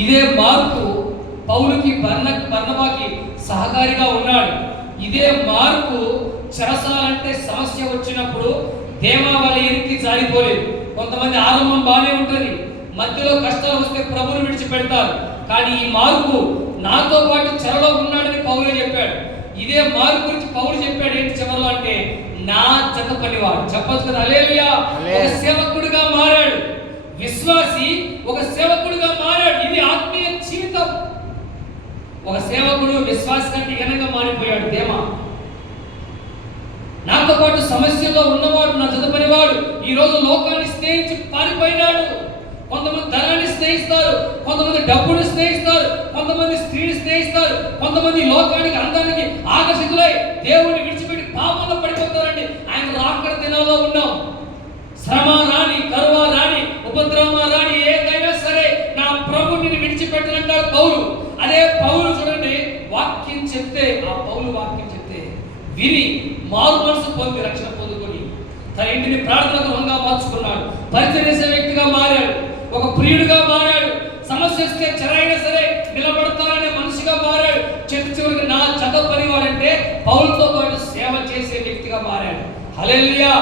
ఇదే మార్పు పౌలుకి బర్ణ బర్ణబాకి సహకారిగా ఉన్నాడు. ఇదే మార్పు చెరసాలంటే సమస్య వచ్చినప్పుడు దేవాలయానికి జారిపోలేదు. కొంతమంది ఆరంభం బాగానే ఉంటుంది. మధ్యలో కష్టాలు వస్తే ప్రభుని విడిచిపెడతారు. కానీ ఈ మార్పు నాతో పాటు చెరలో ఉన్నాడని పౌలు చెప్పాడు. ఇదే మార్పు గురించి పౌలు చెప్పాడు ఏంటి చివరిలో అంటే నా జత పనివాడు చెప్పొచ్చు కదా అలేలుయా. ఒక సేవకుడిగా మారాడు. విశ్వాసి ఒక సేవకుడిగా మారాడు ఇది ఆత్మీయ జీవితం ఒక సేవకుడు విశ్వాస కంటే ఘనంగా మారిపోయాడు దేమా నాతో పాటు సమస్యలో ఉన్నవాడు నా చదువుపనివాడు ఈ రోజు లోకాన్ని స్నేహించి పారిపోయినాడు. కొంతమంది ధనాన్ని స్నేహిస్తారు కొంతమంది డబ్బుని స్నేహిస్తారు కొంతమంది స్త్రీని స్నేహిస్తారు కొంతమంది లోకానికి అందానికి ఆకర్షితులై దేవుడిని విడిచిపెట్టి పాపంలో పడిపోతారండి. ఆయన ఆఖరి దినాల్లో ఉన్నాం. శ్రమ రాని కరువ రాని ఉపద్రవ రాని ఏదైనా సరే నా ప్రభుని విడిచిపెట్టనంటారు విడిచిపెట్టనంటాడు అదే పౌలు చూడండి వాక్యం చెప్తే ఆ పౌలు వాక్యం చెప్తే విని మారు మనసు పొంది రక్షణ పొందుకొని తన ఇంటిని ప్రార్థనకు వంగా మార్చుకున్నాడు. పరిచయం చేసే వ్యక్తిగా మారాడు. ఒక ప్రియుడిగా మారాడు. సమస్య వస్తే చెరైనా సరే నిలబడతాననే మనిషిగా మారాడు. చివరి చివరికి నా చదువు పనివాడంటే పౌలతో పాటు సేవ చేసే వ్యక్తిగా మారాడు. హలెల్లియా!